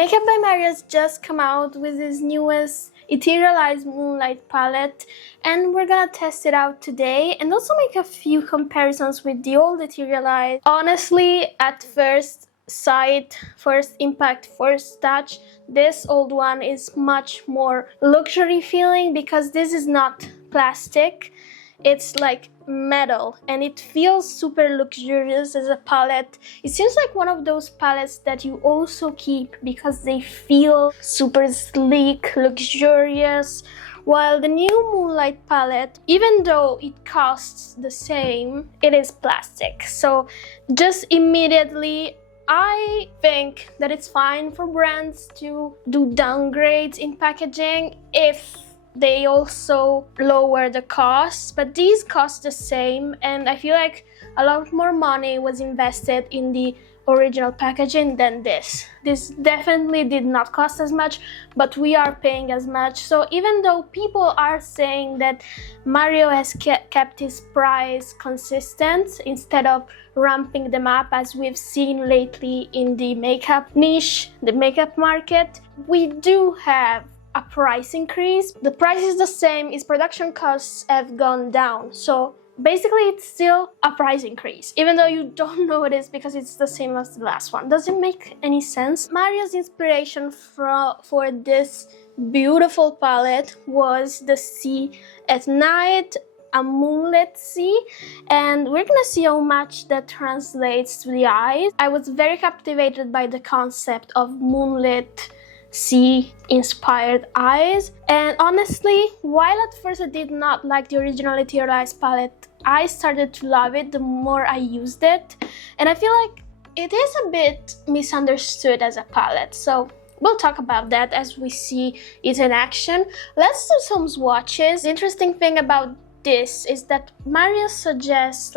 Makeup by Maria's just come out with his newest Ethereal Eyes Moonlight Palette, and we're gonna test it out today and also make a few comparisons with the old Ethereal Eyes. Honestly, at first sight, first impact, first touch, this old one is much more luxury feeling because this is not plastic. It's like metal and it feels super luxurious as a palette. It seems like one of those palettes that you also keep because they feel super sleek, luxurious. While the new Moonlight palette, even though it costs the same, it is plastic. So just immediately I think that it's fine for brands to do downgrades in packaging if they also lower the costs, but these cost the same, and I feel like a lot more money was invested in the original packaging than this. This definitely did not cost as much, but we are paying as much. So even though people are saying that Mario has kept his price consistent instead of ramping them up as we've seen lately in the makeup niche, the makeup market, we do have a price increase. The price is the same, its production costs have gone down. So basically it's still a price increase, even though you don't know it is because it's the same as the last one. Does it make any sense? Mario's inspiration for this beautiful palette was the sea at night, a moonlit sea, and we're gonna see how much that translates to the eyes. I was very captivated by the concept of moonlit sea inspired eyes, and honestly, while at first I did not like the original Ethereal Eyes palette, I started to love it the more I used it, and I feel like it is a bit misunderstood as a palette, so we'll talk about that as we see it in action. Let's do some swatches. The interesting thing about this is that Mario suggests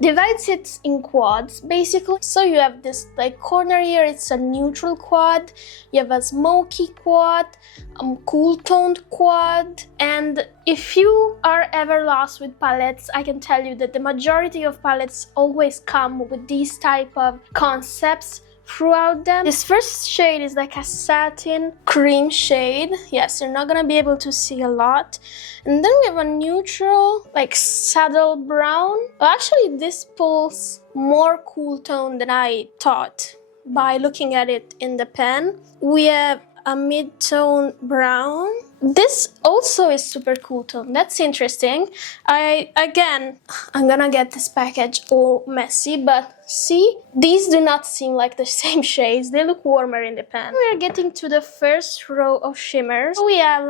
divides it in quads basically. So you have this corner here, it's a neutral quad, you have a smoky quad, cool toned quad, and if you are ever lost with palettes, I can tell you that the majority of palettes always come with these type of concepts throughout them. This first shade is like a satin cream shade. Yes, you're not gonna be able to see a lot. And then we have a neutral saddle brown. Well, actually this pulls more cool tone than I thought by looking at it in the pen. We have a mid-tone brown. This also is super cool tone. That's interesting. I'm gonna get this package all messy, but see, these do not seem like the same shades. They look warmer in the pen. We're getting to the first row of shimmers. We have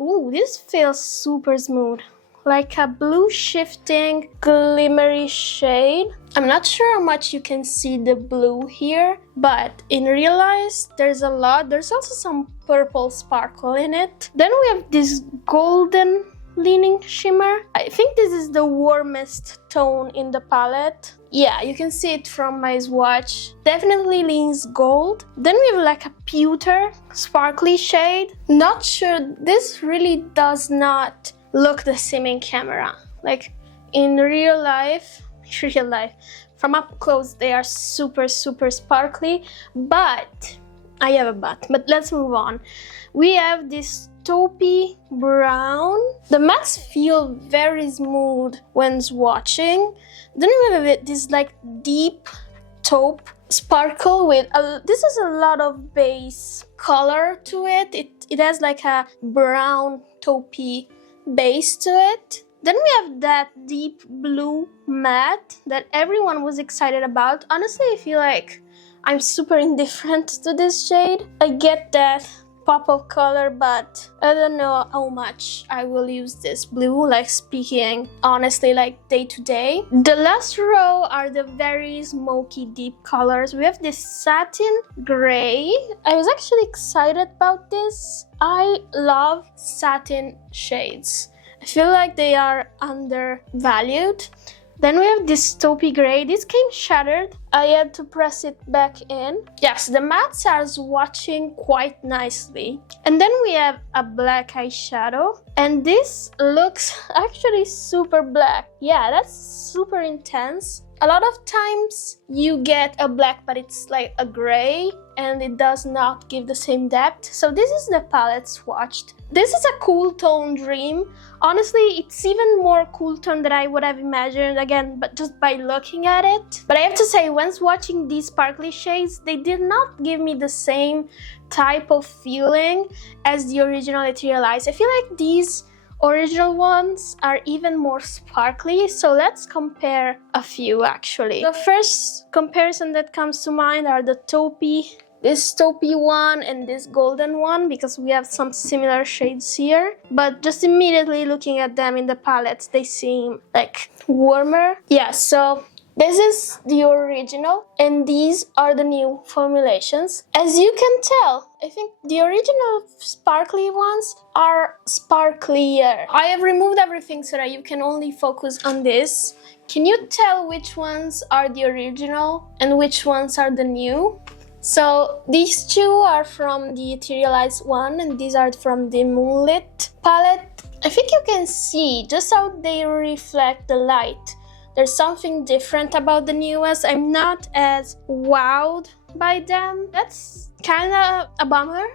ooh, this feels super smooth. Like a blue shifting glimmery shade. I'm not sure how much you can see the blue here, but in real eyes there's a lot. There's also some purple sparkle in it. Then we have this golden leaning shimmer. I think this is the warmest tone in the palette. Yeah, you can see it from my swatch. Definitely leans gold. Then we have a pewter sparkly shade. Not sure, this really does not look the same in camera. In real life, from up close they are super sparkly, but I have a but let's move on. We have this taupey brown. The mattes feel very smooth when swatching. Then we have this deep taupe sparkle with this is a lot of base color to it. It has a brown taupey base to it. Then we have that deep blue matte that everyone was excited about. Honestly, I feel like I'm super indifferent to this shade. I get that pop of color, but I don't know how much I will use this blue, speaking honestly, day to day. The last row are the very smoky deep colors. We have this satin gray. I was actually excited about this. I love satin shades. I feel like they are undervalued. Then we have this taupey gray. This came shattered. I had to press it back in. Yes, the mattes are swatching quite nicely. And then we have a black eyeshadow. And this looks actually super black. Yeah, that's super intense. A lot of times you get a black, but it's like a gray, and it does not give the same depth. So this is the palette swatched. This is a cool tone Dream. Honestly, it's even more cool tone than I would have imagined, again, but just by looking at it. But I have to say, when swatching these sparkly shades, they did not give me the same type of feeling as the original Ethereal Eyes. I feel like these original ones are even more sparkly, so let's compare a few actually. The first comparison that comes to mind are the taupey, this taupey one and this golden one, because we have some similar shades here, but just immediately looking at them in the palettes, they seem like warmer. Yeah, so this is the original, and these are the new formulations. As you can tell, I think the original sparkly ones are sparklier. I have removed everything so that you can only focus on this. Can you tell which ones are the original and which ones are the new? So these two are from the Ethereal Eyes one, and these are from the Moonlight Palette. I think you can see just how they reflect the light. There's something different about the newest. I'm not as wowed by them. That's kind of a bummer,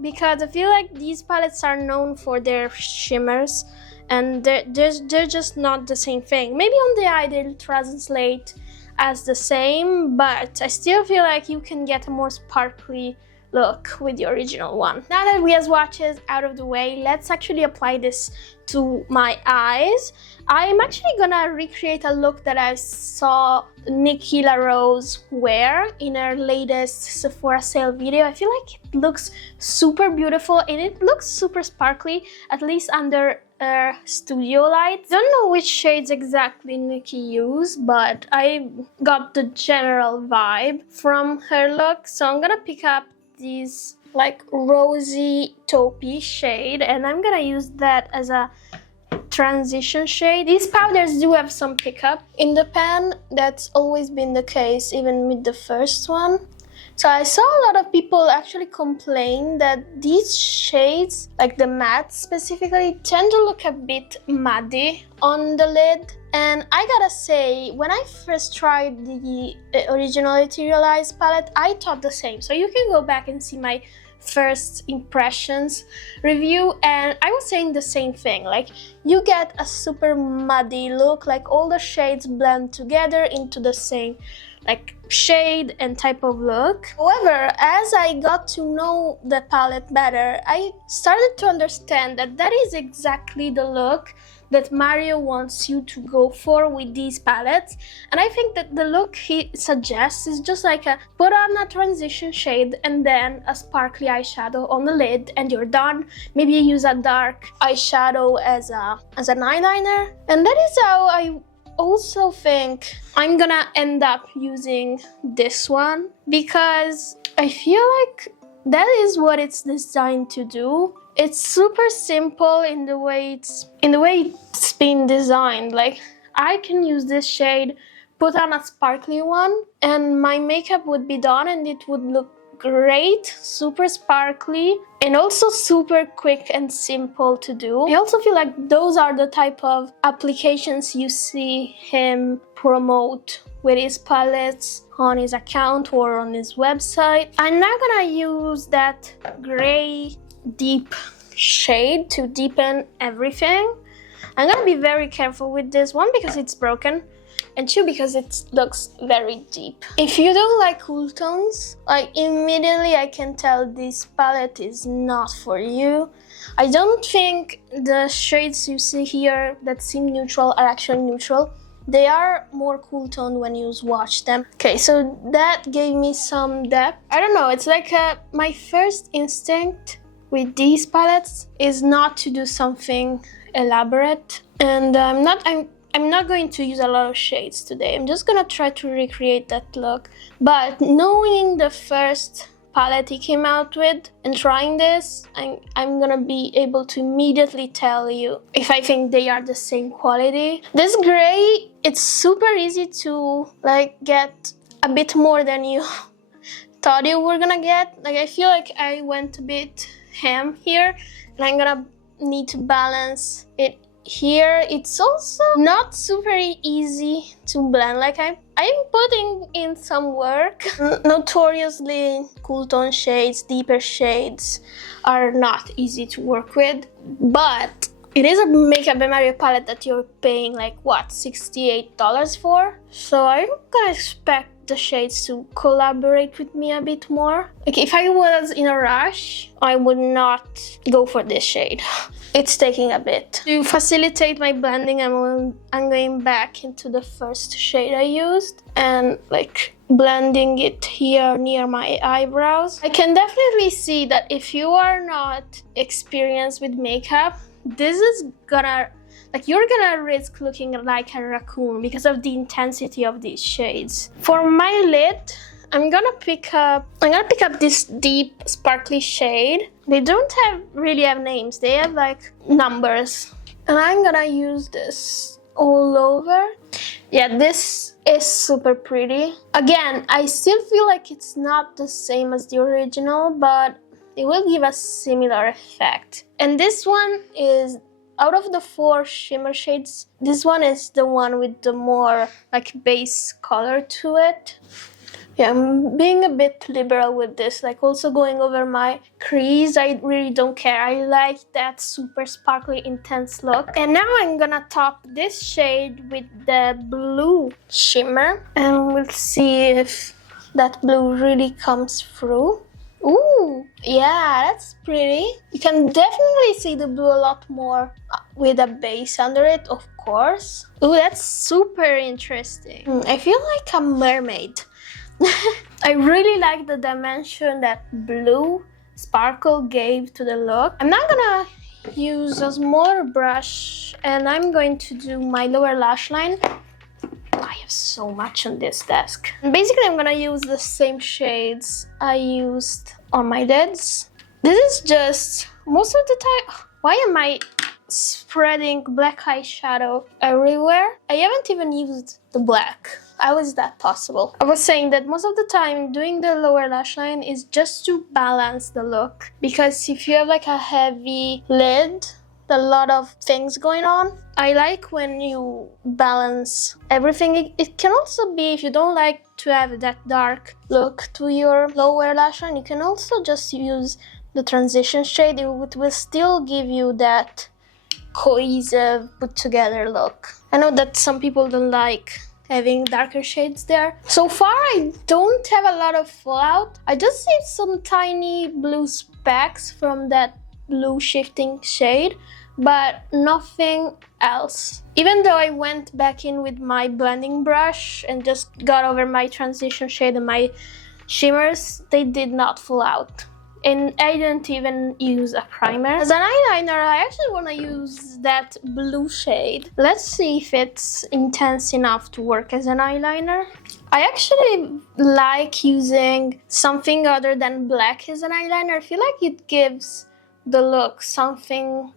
because I feel like these palettes are known for their shimmers, and they're just not the same thing. Maybe on the eye they'll translate as the same, but I still feel like you can get a more sparkly look with the original one. Now that we have swatches out of the way, let's actually apply this to my eyes. I'm actually gonna recreate a look that I saw Nikki LaRose wear in her latest Sephora sale video. I feel like it looks super beautiful and it looks super sparkly, at least under her studio light. Don't know which shades exactly Nikki used, but I got the general vibe from her look. So I'm gonna pick up these like rosy taupey shade, and I'm gonna use that as a transition shade. These powders do have some pickup in the pan. That's always been the case even with the first one. So I saw a lot of people actually complain that these shades, like the matte specifically, tend to look a bit muddy on the lid. And I gotta say, when I first tried the original Ethereal Eyes palette, I thought the same. So you can go back and see my first impressions review, and I was saying the same thing. Like, you get a super muddy look, like all the shades blend together into the same like shade and type of look. However, as I got to know the palette better, I started to understand that that is exactly the look that Mario wants you to go for with these palettes. And I think that the look he suggests is just like a put on a transition shade and then a sparkly eyeshadow on the lid and you're done. Maybe you use a dark eyeshadow as an eyeliner. And that is how I also think I'm gonna end up using this one, because I feel like that is what it's designed to do. It's super simple in the way it's been designed. Like, I can use this shade, put on a sparkly one, and my makeup would be done and it would look great, super sparkly, and also super quick and simple to do. I also feel like those are the type of applications you see him promote with his palettes on his account or on his website. I'm not gonna use that gray deep shade to deepen everything. I'm gonna be very careful with this one because it's broken, and two, because it looks very deep. If you don't like cool tones, like, immediately I can tell this palette is not for you. I don't think the shades you see here that seem neutral are actually neutral. They are more cool tone when you swatch them. Okay, so that gave me some depth. I don't know, it's like my first instinct with these palettes is not to do something elaborate, and I'm not going to use a lot of shades today. I'm just gonna try to recreate that look. But knowing the first palette he came out with and trying this, I'm gonna be able to immediately tell you if I think they are the same quality. This gray, it's super easy to like get a bit more than you thought you were gonna get. Like, I feel like I went a bit ham here, and I'm gonna need to balance it here it's also not super easy to blend. Like I'm putting in some work. Notoriously, cool tone shades, deeper shades are not easy to work with, but it is a makeup by Mario palette that you're paying like what, $68 for? So I'm gonna expect the shades to collaborate with me a bit more. Like if I was in a rush, I would not go for this shade. It's taking a bit. To facilitate my blending, I'm going back into the first shade I used and like blending it here near my eyebrows. I can definitely see that if you are not experienced with makeup, this is gonna, like, you're gonna risk looking like a raccoon because of the intensity of these shades. For my lid, I'm gonna pick up this deep sparkly shade. They don't really have names, they have like numbers. And I'm gonna use this all over. Yeah, this is super pretty. Again, I still feel like it's not the same as the original, but it will give a similar effect. And this one is, out of the 4 shimmer shades, this one is the one with the more like base color to it. Yeah, I'm being a bit liberal with this, like also going over my crease. I really don't care. I like that super sparkly, intense look. And now I'm gonna top this shade with the blue shimmer, and we'll see if that blue really comes through. Ooh, yeah, that's pretty. You can definitely see the blue a lot more with a base under it, of course. Ooh, that's super interesting. I feel like a mermaid. I really like the dimension that blue sparkle gave to the look. I'm now gonna use a smaller brush and I'm going to do my lower lash line. I have so much on this desk. Basically, I'm gonna use the same shades I used on my lids. This is just, most of the time, why am I spreading black eyeshadow everywhere? I haven't even used the black. How is that possible? I was saying that most of the time doing the lower lash line is just to balance the look. Because if you have like a heavy lid, a lot of things going on, I like when you balance everything. It can also be, if you don't like to have that dark look to your lower lash line, you can also just use the transition shade. It will still give you that cohesive, put together look. I know that some people don't like having darker shades there. So far, I don't have a lot of fallout. I just see some tiny blue specks from that blue shifting shade, but nothing else. Even though I went back in with my blending brush and just got over my transition shade and my shimmers, they did not fall out. And I didn't even use a primer. As an eyeliner, I actually want to use that blue shade. Let's see if it's intense enough to work as an eyeliner. I actually like using something other than black as an eyeliner. I feel like it gives the look something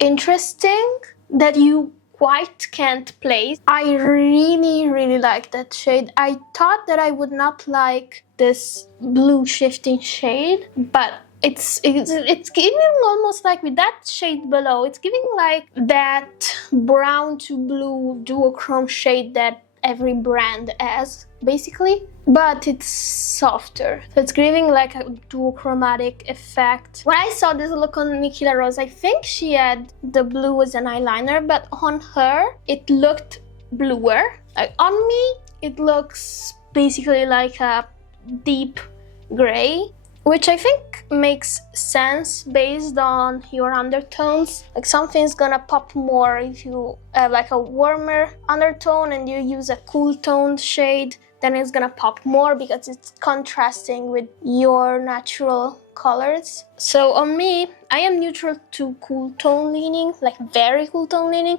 interesting that you quite can't place. I really like that shade. I thought that I would not like this blue shifting shade, but it's giving almost like, with that shade below, it's giving like that brown to blue duochrome shade that every brand has, basically, but it's softer. So it's giving like a duochromatic effect. When I saw this look on Nikki La Rose, I think she had the blue as an eyeliner, but on her, it looked bluer. Like on me, it looks basically like a deep gray, which I think makes sense based on your undertones. Like something's gonna pop more if you have like a warmer undertone and you use a cool toned shade, then it's gonna pop more because it's contrasting with your natural colors. So on me, I am neutral to cool tone leaning, like very cool tone leaning,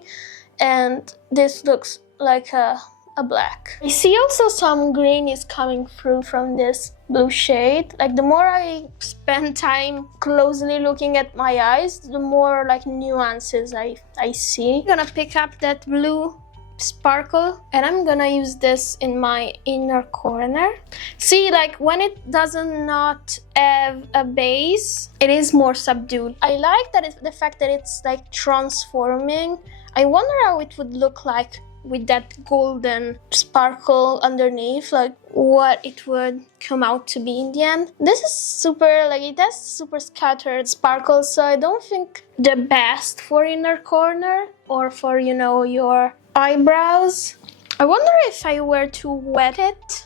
and this looks like a black. I see also some green is coming through from this blue shade. Like the more I spend time closely looking at my eyes, the more like nuances I see. I'm gonna pick up that blue sparkle, and I'm gonna use this in my inner corner. See, like when it doesn't not have a base, it is more subdued. I like that the fact that it's like transforming. I wonder how it would look like with that golden sparkle underneath, like what it would come out to be in the end. This is super, like it has super scattered sparkles, so I don't think the best for inner corner or for, you know, your eyebrows. I wonder if I were to wet it.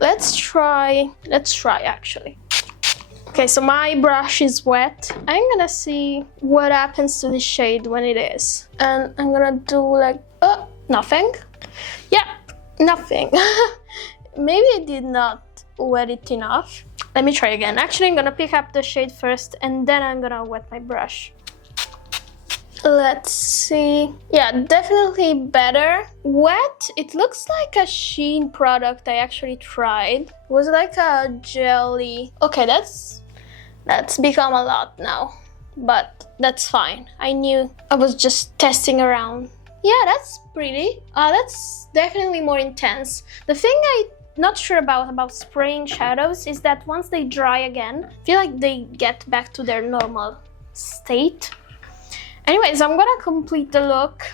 Let's try actually. Okay, so my brush is wet. I'm gonna see what happens to the shade when it is. And I'm gonna do like, nothing. Yeah, nothing. Maybe I did not wet it enough. Let me try again. Actually, I'm gonna pick up the shade first and then I'm gonna wet my brush. Let's see. Yeah, definitely better. Wet, it looks like a Shein product I actually tried. It was like a jelly. Okay, that's become a lot now, but that's fine. I knew I was just testing around. Yeah, that's pretty. That's definitely more intense. The thing I'm not sure about spraying shadows is that once they dry again, I feel like they get back to their normal state. Anyways, I'm gonna complete the look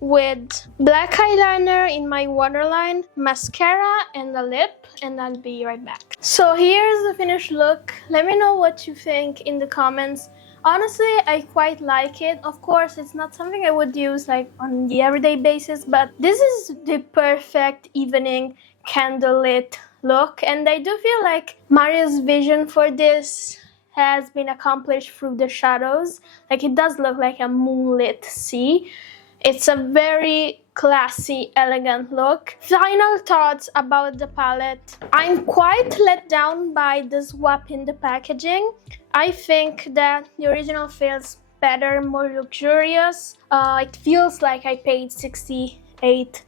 with black eyeliner in my waterline, mascara, and a lip, and I'll be right back. So here's the finished look. Let me know what you think in the comments. Honestly, I quite like it. Of course, it's not something I would use like on the everyday basis, but this is the perfect evening candlelit look, and I do feel like Mario's vision for this has been accomplished through the shadows. Like it does look like a moonlit sea. It's a very classy, elegant look. Final thoughts about the palette. I'm quite let down by the swap in the packaging. I think that the original feels better, more luxurious. It feels like I paid $68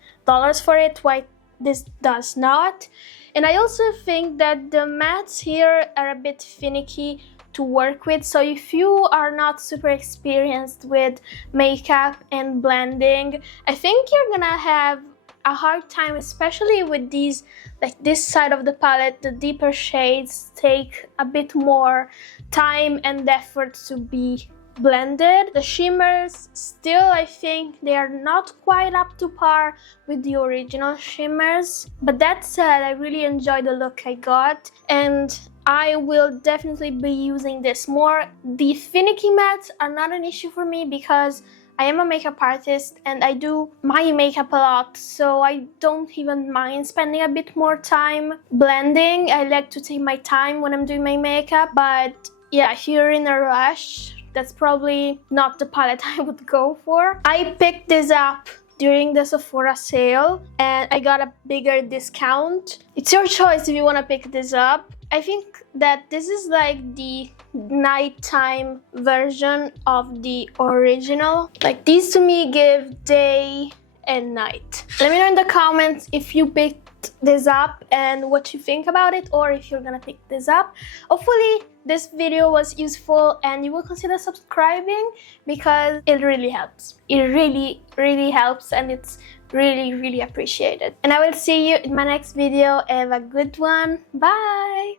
for it, while this does not. And I also think that the mattes here are a bit finicky to work with, so if you are not super experienced with makeup and blending, I think you're gonna have a hard time, especially with these, like this side of the palette. The deeper shades take a bit more time and effort to be blended. The shimmers, still I think they are not quite up to par with the original shimmers, but that said, I really enjoy the look I got, and I will definitely be using this more. The finicky mattes are not an issue for me because I am a makeup artist and I do my makeup a lot, so I don't even mind spending a bit more time blending. I like to take my time when I'm doing my makeup, but yeah, if you're in a rush, that's probably not the palette I would go for. I picked this up during the Sephora sale and I got a bigger discount. It's your choice if you want to pick this up. I think that this is like the nighttime version of the original. Like these to me give day and night. Let me know in the comments if you picked this up and what you think about it, or if you're gonna pick this up. Hopefully this video was useful and you will consider subscribing because it really helps. It really helps and it's really appreciated. And I will see you in my next video. Have a good one. Bye!